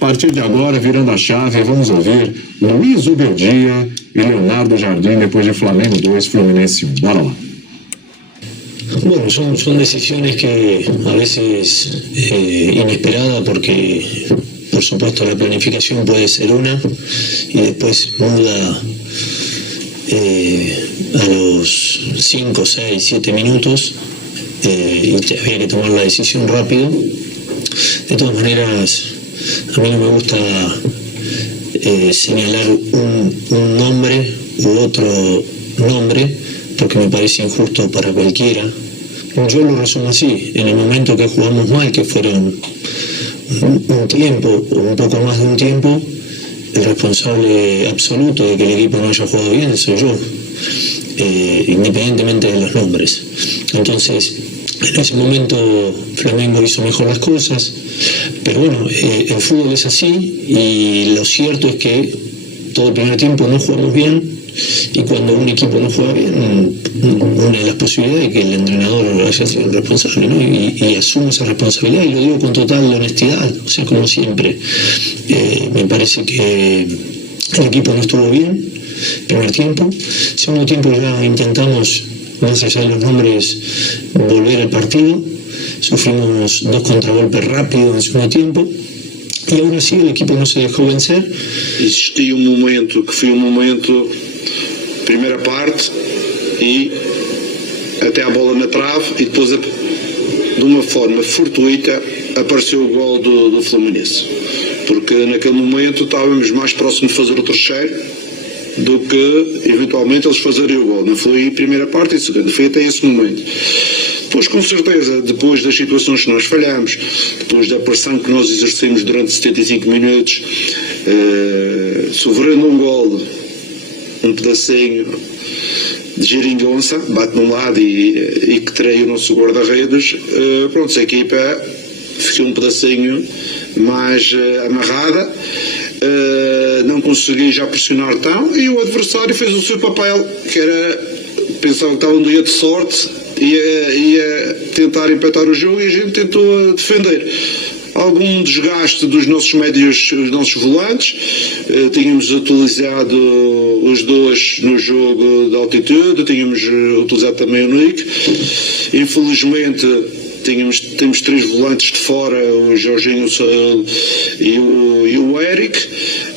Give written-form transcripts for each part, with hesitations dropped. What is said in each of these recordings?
A partir de agora, virando a chave, vamos ouvir Luiz Uberdia e Leonardo Jardim depois de Flamengo 2, Fluminense 1. Bora lá. Bueno, son decisiones que a veces inesperadas porque, por supuesto, la planificación puede ser una y después muda a los 5, 6, 7 minutos y había que tomar la decisión rápido. De todas maneras, a mí no me gusta señalar un nombre u otro nombre porque me parece injusto para cualquiera. Yo lo resumo así: en el momento que jugamos mal, que fueron un tiempo o un poco más de un tiempo, el responsable absoluto de que el equipo no haya jugado bien soy yo, independientemente de los nombres. Entonces, en ese momento Flamengo hizo mejor las cosas, pero bueno, el fútbol es así y lo cierto es que todo el primer tiempo no jugamos bien. Y cuando un equipo no juega bien, una de las posibilidades es que el entrenador haya sido el responsable, ¿no? Y asumo esa responsabilidad y lo digo con total honestidad, o sea, como siempre. Me parece que el equipo no estuvo bien, primer tiempo. Segundo tiempo ya intentamos, más allá de los nombres, volver al partido. Sufrimos 2 contragolpes rápidos en el segundo tiempo. E aún assim o equipo não se deixou vencer. Existia momento que foi momento, primeira parte, e até a bola na trave, e depois, de uma forma fortuita, apareceu o gol do Fluminense. Porque naquele momento estávamos mais próximos de fazer o terceiro do que, eventualmente, eles fazerem o gol. Não foi primeira parte e segunda, foi até esse momento. Depois, com certeza, depois das situações que nós falhamos, depois da pressão que nós exercemos durante 75 minutos, sobrando um golo, um pedacinho de geringonça, bate num lado e que treia o nosso guarda-redes, pronto, a equipa ficou um pedacinho mais amarrada, não conseguia já pressionar tão, e o adversário fez o seu papel, que era, pensava que estava um dia de sorte, ia tentar empatar o jogo, e a gente tentou defender. Algum desgaste dos nossos médios, os nossos volantes, tínhamos utilizado os dois no jogo de altitude, tínhamos utilizado também o Nick. Infelizmente temos 3 volantes de fora, o Jorginho e o Eric,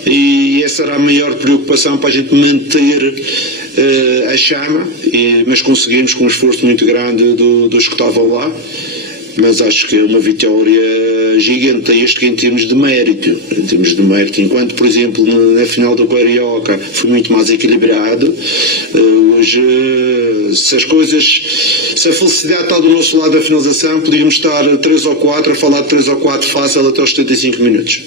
e essa era a maior preocupação para a gente manter a chama, mas conseguimos com um esforço muito grande dos que estavam lá. Mas acho que é uma vitória gigantesca em termos de mérito. Enquanto, por exemplo, na final do Carioca foi muito mais equilibrado, hoje, se a felicidade está do nosso lado da finalização, podíamos estar 3 ou 4 a falar de 3 ou 4 fácil até os 75 minutos.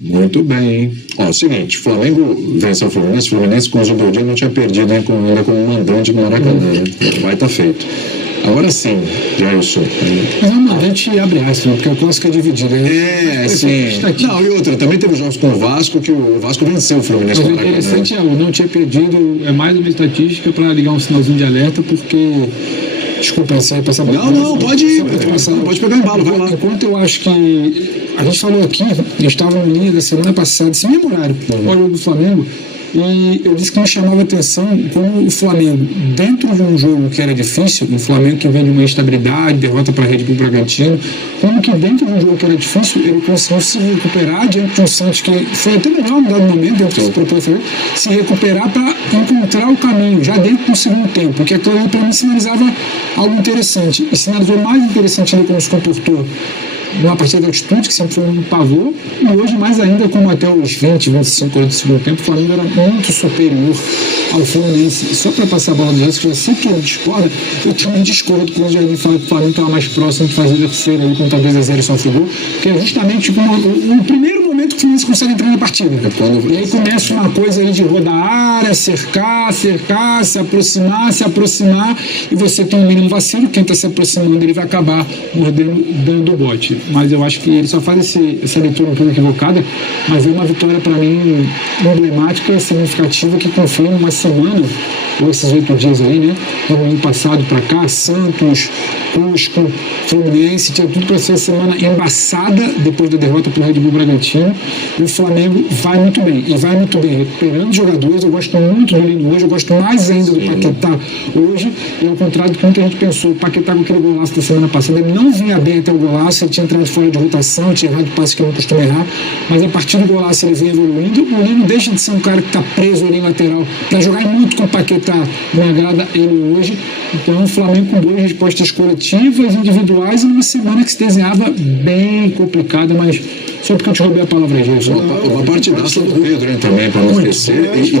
Muito bem, hein? Ó, seguinte, Flamengo venceu o Fluminense com o Zubeldia não tinha perdido ainda como mandante no Maracanã, né? Vai estar feito. Agora sim, Jailson. Mas é um mandante abre aspas, porque a clássica é dividida. Sim. Não, e outra, também teve jogos com o Vasco, que o Vasco venceu o Fluminense. Mas o interessante é, o não tinha perdido, é mais uma estatística para ligar um sinalzinho de alerta, porque... Desculpa, você vai passar... Não, pode ir, pode pegar embalo, vai lá. Enquanto eu acho que... A gente falou aqui, a gente estava no linha da semana passada, esse mesmo horário, o jogo do Flamengo, e eu disse que me chamava a atenção como o Flamengo, dentro de um jogo que era difícil, o Flamengo que vem de uma instabilidade, derrota para a Red Bull Bragantino, como que dentro de um jogo que era difícil, ele conseguiu se recuperar diante de um Santos que foi até legal no dado momento, dentro desse propósito, se recuperar para encontrar o caminho, já dentro do segundo tempo, porque aquilo ali para mim sinalizava algo interessante, e sinalizou mais interessante ali como se comportou numa partida de altitude, que sempre foi um pavor, e hoje mais ainda, como até os 20, 25 horas do segundo tempo, o Flamengo era muito superior ao Fluminense. Só para passar a bola do Jéssica, que eu sempre que ele discorda, eu também discordo quando o Jardim fala que o Flamengo estava mais próximo de fazer o terceiro ali, com talvez a 0 e só ficou, que é justamente o primeiro momento que o Fluminense consegue entrar na partida. E aí começa uma coisa ali de rodar a área, cercar, se aproximar, e você tem um mínimo vacilo, quem está se aproximando ele vai acabar mordendo, dando o bote. mas eu acho que ele só faz essa leitura um pouco equivocada, mas é uma vitória para mim emblemática, significativa, que confirma uma semana, ou esses 8 dias aí, né, do ano passado para cá, Santos, Cusco, Fluminense, tinha tudo para ser uma semana embaçada depois da derrota para o Red Bull Bragantino, e o Flamengo vai muito bem, e vai muito bem recuperando jogadores. Eu gosto muito do Lino hoje, eu gosto mais ainda do Paquetá hoje, e ao contrário do que muita gente pensou, o Paquetá com aquele golaço da semana passada, ele não vinha bem até o golaço, ele tinha entrado fora de rotação, tinha errado passes que eu não costumo errar, mas a partir do golaço ele vem evoluindo. O Lino deixa de ser um cara que está preso ali lateral para jogar muito com o Paquetá, me agrada ele hoje. Então o Flamengo com boas respostas coletivas, individuais, e numa semana que se desenhava bem complicada, mas só porque eu te roubei a palavra aí, Gerson. Uma partidaça do Pedro, hein, também, para não esquecer. E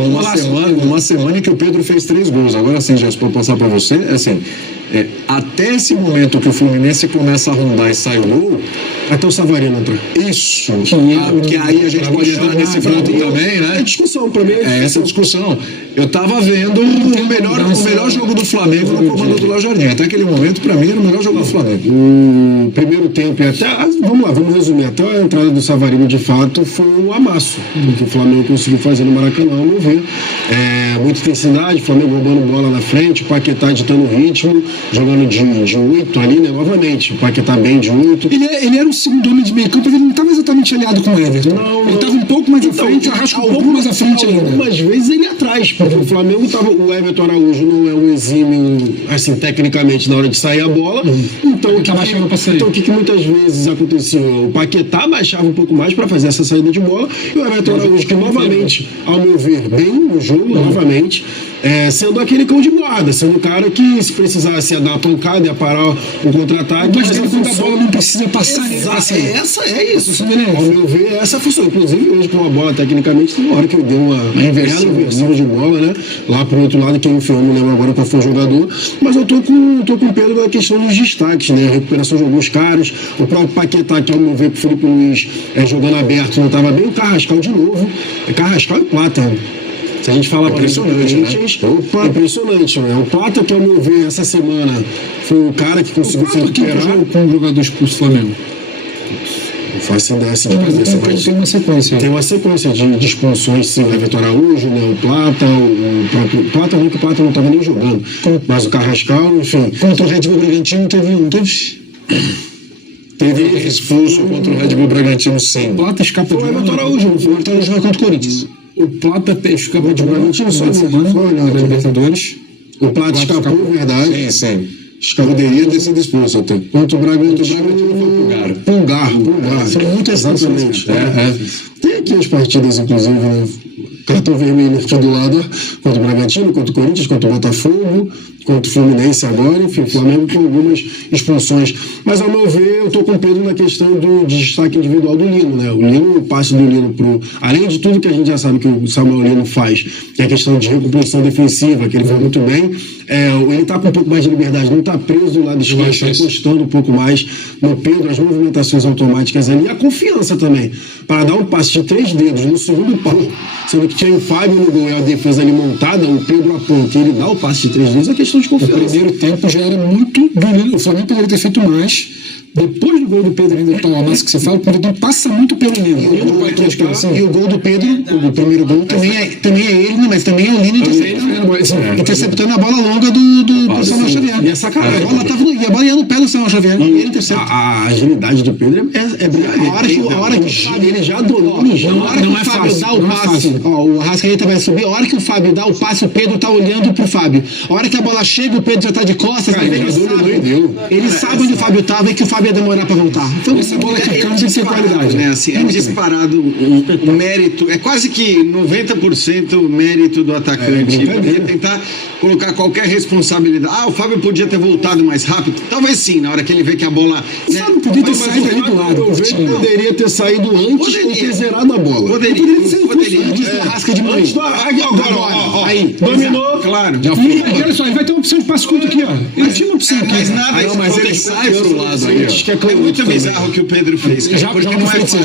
numa semana em que o Pedro fez 3 gols. Agora sim, já para passar para você, assim, até esse momento que o Fluminense começa a rondar e sai o gol, até o Savarino entrar. Isso. Que aí a gente pode entrar nesse ponto também, né? É discussão, para mim. Essa discussão. Eu estava vendo o melhor jogo do Flamengo no comando do Léo Jardim. Até aquele momento, para mim, era o melhor jogo do Flamengo. O primeiro tempo, vamos resumir, até a entrada do Savarino, de fato, foi um amasso que o Flamengo conseguiu fazer no Maracanã, ao meu ver. Muita intensidade, o Flamengo roubando bola na frente, o Paquetá ditando o ritmo, jogando de 8 ali, né? Novamente, o Paquetá bem de 8. Ele era o segundo homem de meio campo, ele não estava exatamente aliado com o Everton. Ele estava um pouco mais à frente, o Arrasca um pouco mais à frente ainda. Algumas vezes ele atrás, porque o Flamengo estava. O Everton Araújo não é um exímio, assim, tecnicamente, na hora de sair a bola. Então, o que muitas vezes acontecia? O Paquetá baixava um pouco mais para fazer essa saída de bola, e o Everton Araújo, que novamente, ao meu ver, bem no jogo, novamente, sendo aquele cão de guarda, sendo o cara que, se precisasse dar uma pancada e parar o contra-ataque, mas quando a bola não precisa passar. Isso. Ao meu ver, essa função. Inclusive, hoje com a bola, tecnicamente, tem uma hora que eu dei uma inversão de bola, né? Lá pro outro lado, que enfiou, não lembro agora qual foi o jogador, mas eu tô com o Pedro na questão dos destaques, né? A recuperação de alguns caras, o próprio Paquetá, que ao meu ver, com o Felipe Luiz jogando aberto, não estava bem, o Carrascal de novo. Carrascal e Plata. Se a gente fala impressionante, impressionante, né? O Plata, que ao meu ver, essa semana foi o cara que conseguiu se recuperar. Com o jogador expulso do Flamengo. Não faço ideia assim de cabeça, mas tem uma sequência. Tem uma sequência de expulsões, sim. O Everton Araújo, né? O Plata, o próprio Plata, não, que o Plata não estava nem jogando. Mas o Carrascal, enfim. Contra o Red Bull Bragantino teve Teve expulso contra o Red Bull Bragantino, sim. O Plata escapa de o Everton Araújo. O Everton Araújo vai contra o Corinthians. O Plata escapa de Bragantino só semana da Libertadores. O Plata escapou, verdade. Sim. Poderia ter sido expulso até. Contra o Bragantino foi Pulgar. São muito exatamente. Tem aqui as partidas, inclusive, né? Cartão vermelho aqui do lado, contra o Bragantino, contra o Corinthians, contra o Botafogo, contra o Fluminense agora, enfim, o Flamengo com algumas expulsões. Mas, ao meu ver, eu estou com o Pedro na questão do destaque individual do Lino, né? O Lino, o passe do Lino além de tudo que a gente já sabe que o Samuel Lino faz, que é a questão de recomposição defensiva, que ele foi muito bem, ele está com um pouco mais de liberdade, não está preso do lado esquerdo, está encostando um pouco mais no Pedro, as movimentações automáticas ali, e a confiança também, para dar um passe de 3 dedos no segundo pau, sendo que tinha o Fábio no gol e a defesa ali montada, o Pedro aponta e ele dá o passe de 3 dedos, é questão de confiança. O primeiro tempo já era muito do Lino. O Flamengo poderia ter feito mais. Depois do gol do Pedro, ainda tá uma massa que você fala, o primeiro tempo passa muito pelo Lino. E o gol do Pedro, o primeiro gol, também é ele, mas também é o Lino interceptando a bola longa do Samuel Xavier. E essa cara, a bola ia no pé do Samuel Xavier. E ele intercepta. A agilidade do Pedro é brincadeira. A hora que ele já domina o jogo. A hora que o Fábio dá o passe, o Arrascaeta vai subir, a hora que o Fábio dá o passe, o Pedro tá olhando pro Fábio. A hora que a bola chega, o Pedro já tá de costas. Ele sabe onde o Fábio tava e que o Fábio ia demorar pra voltar. Então, essa bola que tem que ser qualidade. Né? Assim, é disparado o mérito, é quase que 90% o mérito do atacante. Ele tentar colocar qualquer responsabilidade. O Fábio podia ter voltado mais rápido. Talvez sim, na hora que ele vê que a bola. O Fábio podia ter saído ali do lado. Poderia ter saído antes ou ter zerado a bola. Poderia. Antes do Arrasca de mãe. Aí, dominou. Claro. E olha só, ele vai ter uma opção de passe curto aqui, ó. Ele tinha uma opção aqui. Mas nada. Mas ele sai pro lado aí. antes que a É Canhoto muito também. bizarro o que o Pedro fez. Já porque não não é foi fácil,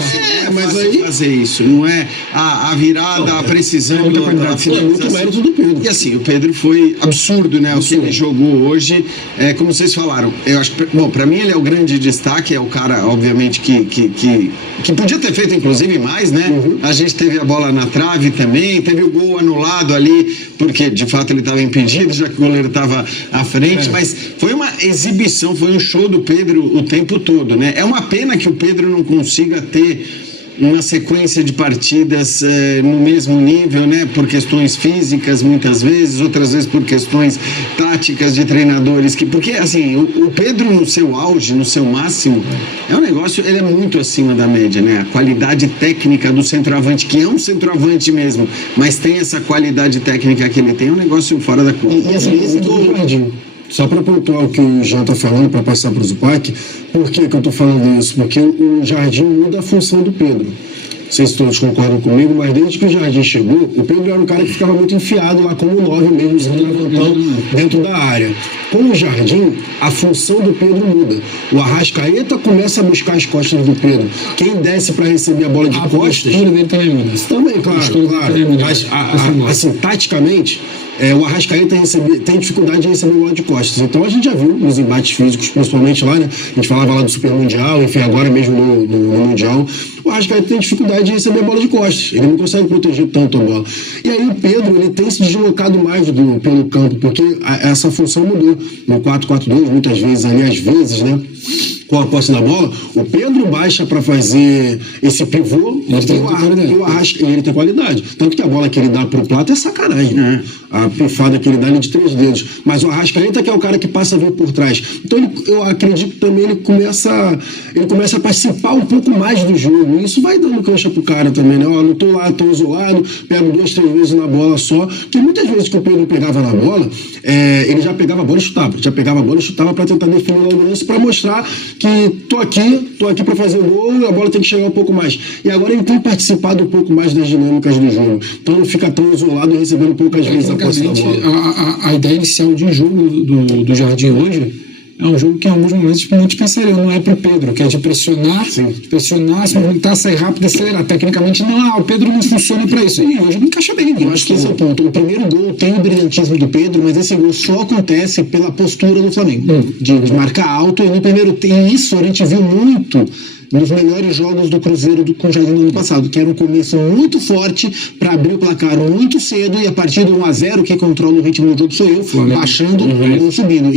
mas aí- fazer isso. Não é a virada, a precisão da finalização. É muito mérito do Pedro. E assim, o Pedro foi absurdo, né? O que ele jogou hoje, como vocês falaram. Eu acho que, bom, pra mim ele é o grande destaque, é o cara, obviamente, que podia ter feito, inclusive, mais, né? A gente teve a bola na trave também, teve o gol anulado ali, porque de fato ele estava impedido, já que o goleiro estava à frente, mas foi uma exibição, foi um show do Pedro o tempo todo, né? É uma pena que o Pedro não consiga ter uma sequência de partidas no mesmo nível, né? Por questões físicas, muitas vezes, outras vezes por questões táticas de treinadores, porque assim, o Pedro no seu auge, no seu máximo, é um negócio, ele é muito acima da média, né? A qualidade técnica do centroavante, que é um centroavante mesmo, mas tem essa qualidade técnica que ele tem, é um negócio fora da curva. E assim, esse gol, Jardim, só para pontuar o que o Jean está falando, para passar para o Zupac, por que eu estou falando isso? Porque o Jardim muda a função do Pedro. Não sei se todos concordam comigo, mas desde que o Jardim chegou, o Pedro era um cara que ficava muito enfiado lá como 9 mesmo, centroavantão dentro da área. Com o Jardim, a função do Pedro muda. O Arrascaeta começa a buscar as costas do Pedro. Quem desce para receber a bola de costas... A postura dele também muda. Também, claro. Mas, assim, taticamente, o Arrascaeta tem dificuldade de receber bola de costas. Então a gente já viu nos embates físicos, principalmente lá, né? A gente falava lá do Super Mundial, enfim, agora mesmo no Mundial. O Arrascaeta tem dificuldade de receber bola de costas. Ele não consegue proteger tanto a bola. E aí o Pedro, ele tem se deslocado mais pelo campo, porque essa função mudou. No 4-4-2, muitas vezes ali, às vezes, né? Com a posse da bola, o Pedro baixa para fazer esse pivô e o Arrascaeta, ele tem qualidade. Tanto que a bola que ele dá pro Plata é sacanagem, né? A pifada que ele dá de 3 dedos. Mas o Arrascaeta que é o cara que passa a vir por trás. Então eu acredito que também ele começa a participar um pouco mais do jogo. E isso vai dando cancha pro cara também, né? Ó, não tô lá, tô isolado, pego 2, 3 vezes na bola só. Porque muitas vezes que o Pedro pegava na bola, ele já pegava a bola e chutava. Já pegava a bola e chutava para tentar definir o lance, para mostrar que tô aqui para fazer o gol e a bola tem que chegar um pouco mais. E agora ele tem participado um pouco mais das dinâmicas do jogo. Então não fica tão isolado recebendo poucas vezes a posse da bola. A ideia inicial de jogo do Jardim hoje é um jogo que em alguns momentos muitos pensariam, não é pro Pedro, que é de pressionar, se movimentar, sair rápido, acelerar. Tecnicamente não, o Pedro não funciona para isso. E hoje não encaixa bem. Eu acho que esse é o ponto. O primeiro gol tem o brilhantismo do Pedro, mas esse gol só acontece pela postura do Flamengo. De marcar alto, e no primeiro tempo, isso a gente viu muito nos melhores jogos do Cruzeiro com o Jardim no ano passado, que era um começo muito forte para abrir o placar muito cedo, e a partir do 1-0, quem controla o ritmo do jogo sou eu, baixando ou subindo.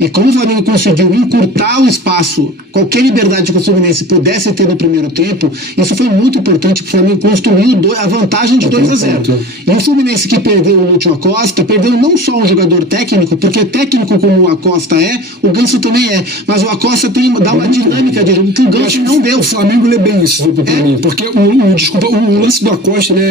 E como o Flamengo conseguiu encurtar o espaço, qualquer liberdade que o Fluminense pudesse ter no primeiro tempo, isso foi muito importante, porque o Flamengo construiu a vantagem de 2-0. E o Fluminense que perdeu o Lúcio Acosta, perdeu não só um jogador técnico, porque técnico como o Acosta o Ganso também é, mas o Acosta dá uma dinâmica de jogo que o Ganso não deu. O Flamengo lê bem isso pra mim, porque o lance do Acosta, ele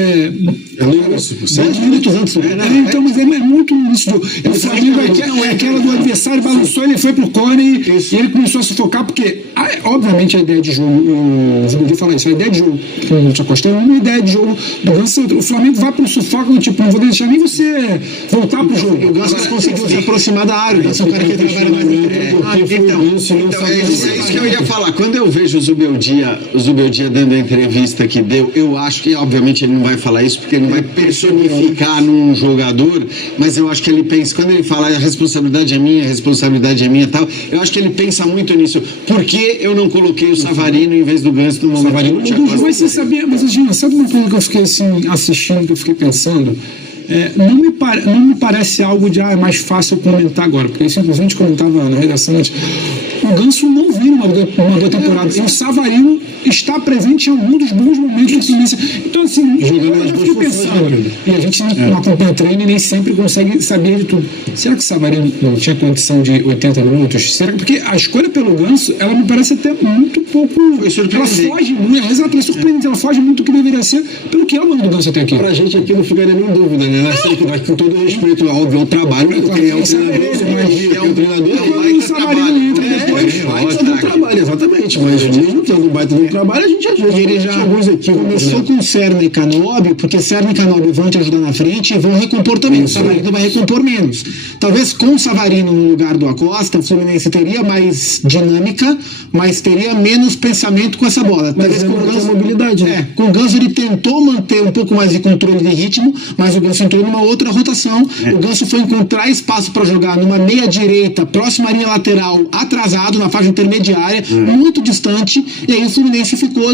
é 7 minutos antes. Então, mas ele é muito no início do... O Flamengo é aquela do adversário, balançou, ele foi pro cone e ele começou a sufocar, porque, obviamente, a ideia de jogo, o Zubildi fala isso, a ideia de jogo do Lúcio Acosta é uma ideia de jogo do Ganso. O Flamengo vai pro sufoco, tipo, não vou deixar nem você voltar pro jogo. E o Ganso conseguiu se aproximar da área. O Ganso é um cara que trabalha mais Então, é isso que eu ia falar. Quando eu vejo o Zubeldia dando a entrevista que deu, eu acho que, obviamente, ele não vai falar isso porque ele não vai personificar num jogador, mas eu acho que ele pensa, quando ele fala a responsabilidade é minha e tal, eu acho que ele pensa muito nisso. Por que eu não coloquei o Savarino em vez do Ganso no momento? Mas você sabia, Gina, sabe uma coisa que eu fiquei assim, assistindo, que eu fiquei pensando? Não me parece algo de é mais fácil comentar agora, porque isso inclusive a gente comentava na redação antes. O Ganso não vem uma boa temporada. E o Savarino está presente em algum dos bons momentos do Fluminense. Então, assim, eu fiquei pensando. E a gente não acompanha treino e nem sempre consegue saber de tudo. Será que o Savarino não tinha condição de 80 minutos? Será que, porque a escolha pelo Ganso, ela me parece até muito pouco. Ela foge muito, exato, ela é surpreendente. Ela foge muito do que deveria ser pelo que é o nome do Ganso até aqui. Pra gente aqui não ficaria nem dúvida, né? Mas com todo respeito, óbvio, ao trabalho, porque é o treinador, vai fazer um trabalho, exatamente, mas mesmo tendo um baita de um trabalho, a gente às vezes Ele já alguns equívocos. começou com Serna e Canóbio, porque Serna e Canóbio vão te ajudar na frente e vão recompor também. O Savarino vai recompor menos. Talvez com o Savarino no lugar do Acosta, o Fluminense teria mais dinâmica, mas teria menos pensamento com essa bola. Talvez com o Ganso, mobilidade, né? com o Ganso ele tentou manter um pouco mais de controle de ritmo, mas o Ganso entrou numa outra rotação. O Ganso foi encontrar espaço para jogar numa meia direita, próxima à linha lateral, atrasado, na faixa intermediária, muito distante, e aí o Fluminense ficou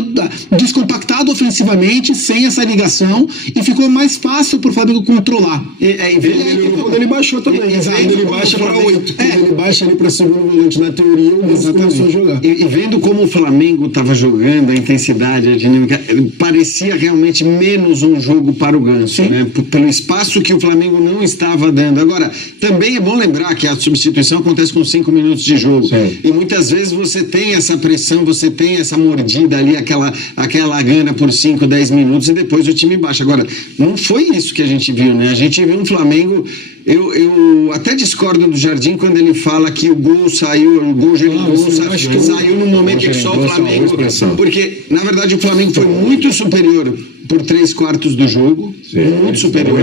descompactado ofensivamente, sem essa ligação, e ficou mais fácil para o Flamengo controlar. Quando ele baixou também. Quando ele baixa para 8. Quando ele baixa ali para segundo volante, na teoria, o Ganso começou a jogar. E vendo como o Flamengo estava jogando, a intensidade, a dinâmica, parecia realmente menos um jogo para o Ganso, né? Pelo espaço que o Flamengo não estava dando. Agora, também é bom lembrar que a substituição acontece com 5 minutos de jogo. Sim. E muitas vezes você tem essa pressão, você tem essa mordida ali, aquela gana por 5, 10 minutos e depois o time baixa. Agora, não foi isso que a gente viu, né? A gente viu um Flamengo... Eu até discordo do Jardim quando ele fala que o gol saiu, o gol saiu no momento em que só o Flamengo. Porque, na verdade, o Flamengo foi muito superior por 3/4 do jogo. Muito superior.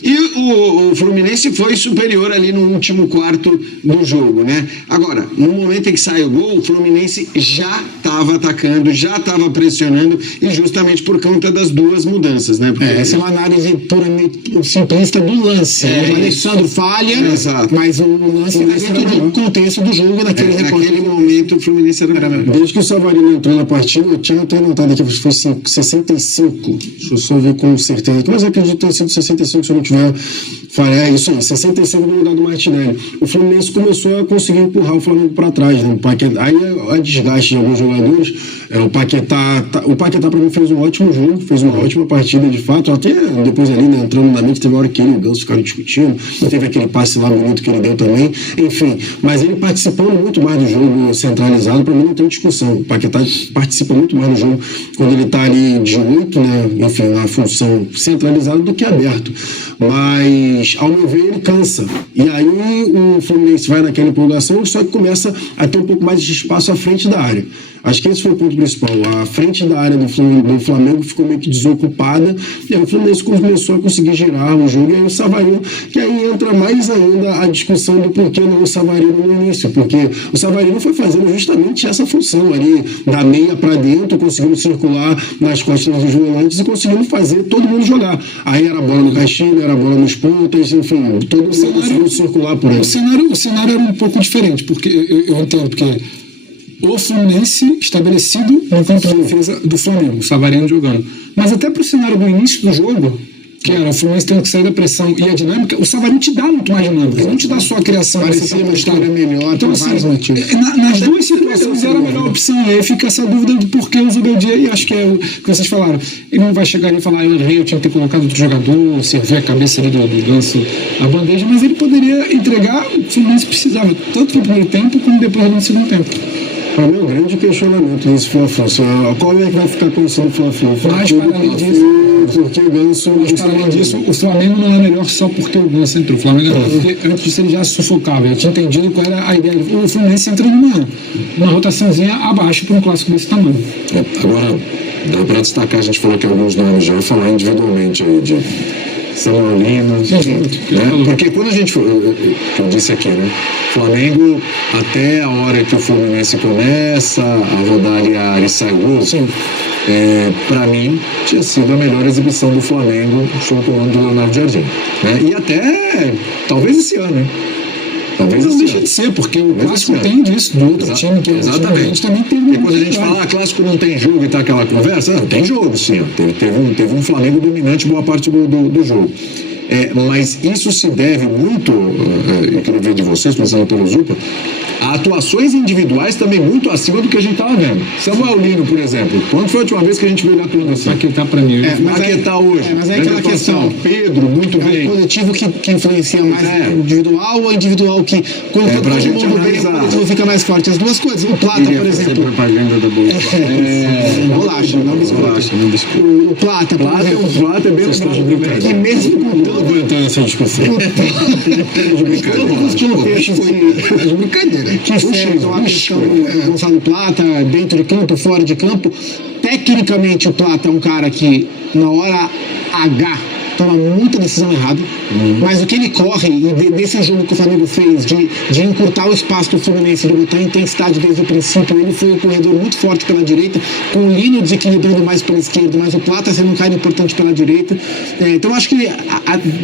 E o Fluminense foi superior ali no último quarto do jogo, né? Agora, no momento em que sai o gol, o Fluminense já estava atacando, já estava pressionando, e justamente por conta das duas mudanças, né? Porque Essa é uma análise puramente simplista do lance. O Alexandre falha, mas o lance está dentro do contexto do jogo naquele momento o Fluminense era melhor. Desde que o Savarino entrou na partida, eu tinha até notado aqui, foi 65. Deixa eu só ver com certeza. Mas eu acredito que tenha sido 65, se eu não tiver falha. É isso aí, 65 no lugar do Martinelli. O Fluminense começou a conseguir empurrar o Flamengo para trás, né? Aí é desgaste de alguns jogadores. O Paquetá para mim fez um ótimo jogo, fez uma ótima partida de fato. Até depois ali, né, entrando na mente, teve uma hora que ele e o Ganso ficaram discutindo. Teve aquele passe lá bonito que ele deu também. Enfim, mas ele participando muito mais do jogo centralizado, para mim não tem discussão. O Paquetá participa muito mais do jogo quando ele está ali de 8, né? Enfim, na função centralizada do que aberto. Mas, ao meu ver, ele cansa. E aí o Fluminense vai naquela empolgação, só que começa a ter um pouco mais de espaço à frente da área. Acho que esse foi o ponto principal. A frente da área do Flamengo ficou meio que desocupada, e aí o Fluminense começou a conseguir girar o jogo, e aí o Savarino, que aí entra mais ainda a discussão do porquê não o Savarino no início, porque o Savarino foi fazendo justamente essa função ali, da meia para dentro, conseguindo circular nas costas dos volantes e conseguindo fazer todo mundo jogar. Aí era bola no Castilho, era bola nos pontas, enfim, todo mundo conseguiu circular por aí. O cenário era um pouco diferente, porque eu entendo, porque o Fluminense estabelecido no campo de defesa do Flamengo, o Savarino jogando. Mas até para o cenário do início do jogo, que era o Fluminense tendo que sair da pressão e a dinâmica, o Savarino te dá muito mais dinâmica, ele não te dá só a criação. Parecia uma história melhor, então, por vários motivos. Nas duas situações era a melhor opção, e aí fica essa dúvida de por que o Zubeldia, e acho que é o que vocês falaram, ele não vai chegar ali e falar, eu errei, eu tinha que ter colocado outro jogador, servir a cabeça ali do Ganso a bandeja, mas ele poderia entregar o que o Fluminense precisava, tanto no primeiro tempo como depois no segundo tempo. Para mim é um grande questionamento desse Fla-Flu. Qual é que vai ficar conhecido o Fla-Flu? Mas para além disso, porque o Ganso... Mas para além disso, o Flamengo não é melhor só porque o Ganso entrou. O Flamengo porque antes disso ele já sufocava. Eu tinha entendido qual era a ideia. O Fluminense entra numa rotaçãozinha abaixo para um clássico desse tamanho. Agora, dá para destacar, a gente falou que alguns nomes já, falar individualmente aí de Samuel Lino, né? Porque quando a gente, eu disse aqui, né? Flamengo, até a hora que o Fluminense começa a rodar ali a área e sai o gol, para mim, tinha sido a melhor exibição do Flamengo sob o comando do Leonardo Jardim, né? E até, talvez esse ano, né? Talvez não deixa de ser, porque o clássico tem disso, do outro time que exatamente. A gente também tem. E quando a gente fala, clássico não tem jogo e tá aquela conversa, não, tem jogo sim, ó. Teve um Flamengo dominante boa parte do jogo. Mas isso se deve muito, eu queria ver de vocês, pensando pelo Zupa, a atuações individuais também muito acima do que a gente estava vendo. Samuel Lino, por exemplo, quando foi a última vez que a gente viu ele atuando assim? Paquetá para mim. Paquetá hoje. Mas aí aquela questão. Pedro, muito bem. O coletivo que influencia mais o individual ou o individual que, quando todo mundo vem, o coletivo fica mais forte? As duas coisas. O Plata, por exemplo. Propaganda da bolsa. Bolacha, não biscoito. O Plata, por exemplo. O Plata é bem lembrado. E mesmo com todo Vou entrar nessa discussão. todo cuspindo peixe, foi de brincadeira. que cercam a questão do Gonçalo Plata, dentro de campo, fora de campo. Tecnicamente, o Plata é um cara que, na hora H, toma muita decisão errada, mas o que ele corre, e desse jogo que o Flamengo fez, de encurtar o espaço do Fluminense, de botar intensidade desde o princípio, ele foi um corredor muito forte pela direita, com o Lino desequilibrando mais pela esquerda, mas o Plata sendo um cara importante pela direita. Então acho que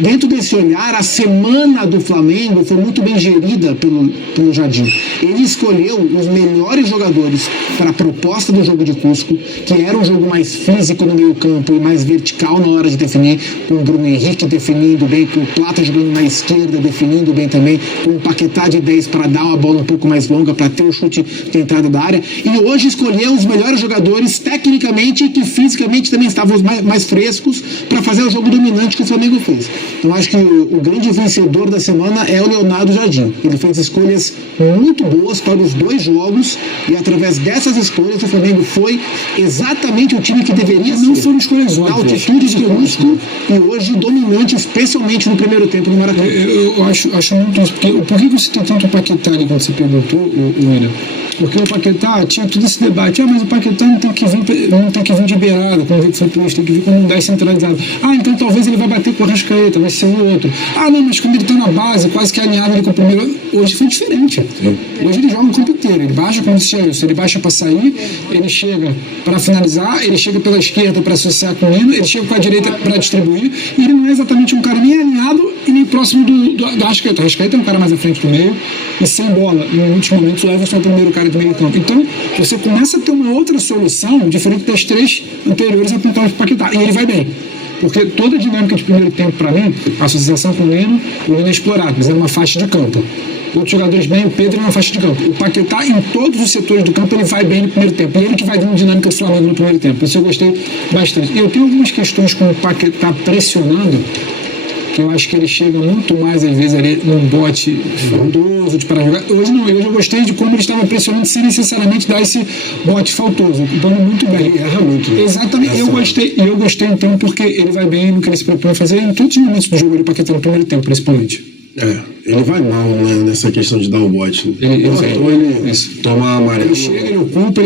dentro desse olhar, a semana do Flamengo foi muito bem gerida pelo Jardim. Ele escolheu os melhores jogadores para a proposta do jogo de Cusco, que era um jogo mais físico no meio campo e mais vertical na hora de definir, com o Bruno Henrique definindo bem, com o Plata jogando na esquerda, definindo bem também, com o Paquetá de 10 para dar uma bola um pouco mais longa, para ter o chute de entrada da área. E hoje escolheu os melhores jogadores tecnicamente e que fisicamente também estavam mais frescos para fazer o jogo dominante que o Flamengo fez. Então acho que o grande vencedor da semana é o Leonardo Jardim. Ele fez escolhas muito boas para os dois jogos e através dessas escolhas o Flamengo foi exatamente o time que deveria ser. Não foram escolhas óbvias. Na altitude de Cusco e hoje dominante, especialmente no primeiro tempo no Maracanã. Eu acho muito isso. Por que você tem tanto Paquetá ali quando você perguntou, William? Porque o Paquetá tinha todo esse debate. Mas o Paquetá não tem que vir de beirada, como o Felipe tem que vir como um 10 centralizado. Então talvez ele vai bater com o Arrascaeta, vai ser o outro. Não, mas quando ele tá na base, quase que alinhado ali com o primeiro. Hoje foi diferente. Hoje ele joga o campo inteiro. Ele baixa como se isso. Ele baixa para sair, ele chega para finalizar, ele chega pela esquerda para associar com o Lino, ele chega com a direita para distribuir. E ele não é exatamente um cara nem alinhado e nem próximo do Arrascaeta. O Arrascaeta é um cara mais à frente do meio e sem bola. Em muitos momentos o Everson é o primeiro cara do meio campo. Então, você começa a ter uma outra solução, diferente das três anteriores apontadas para o Paquetá. E ele vai bem. Porque toda a dinâmica de primeiro tempo, para mim, a associação com o Lino é explorado, mas é uma faixa de campo. Outros jogadores bem, o Pedro é uma faixa de campo. O Paquetá, em todos os setores do campo, ele vai bem no primeiro tempo. E ele que vai dando dinâmica do Flamengo no primeiro tempo. Isso eu gostei bastante. Eu tenho algumas questões com o Paquetá pressionando, que eu acho que ele chega muito mais, às vezes, ali num bote faltoso para jogar. Hoje não, hoje eu gostei de como ele estava pressionando sem necessariamente dar esse bote faltoso, ocupando muito bem. Ele erra muito. Exatamente, eu gostei então, porque ele vai bem no que ele se propõe a fazer em todos os momentos do jogo, ele Paquetá no primeiro tempo, principalmente. Ele vai mal, né, nessa questão de dar o bote. Ele toma amarelo. Ele chega, ele ocupa,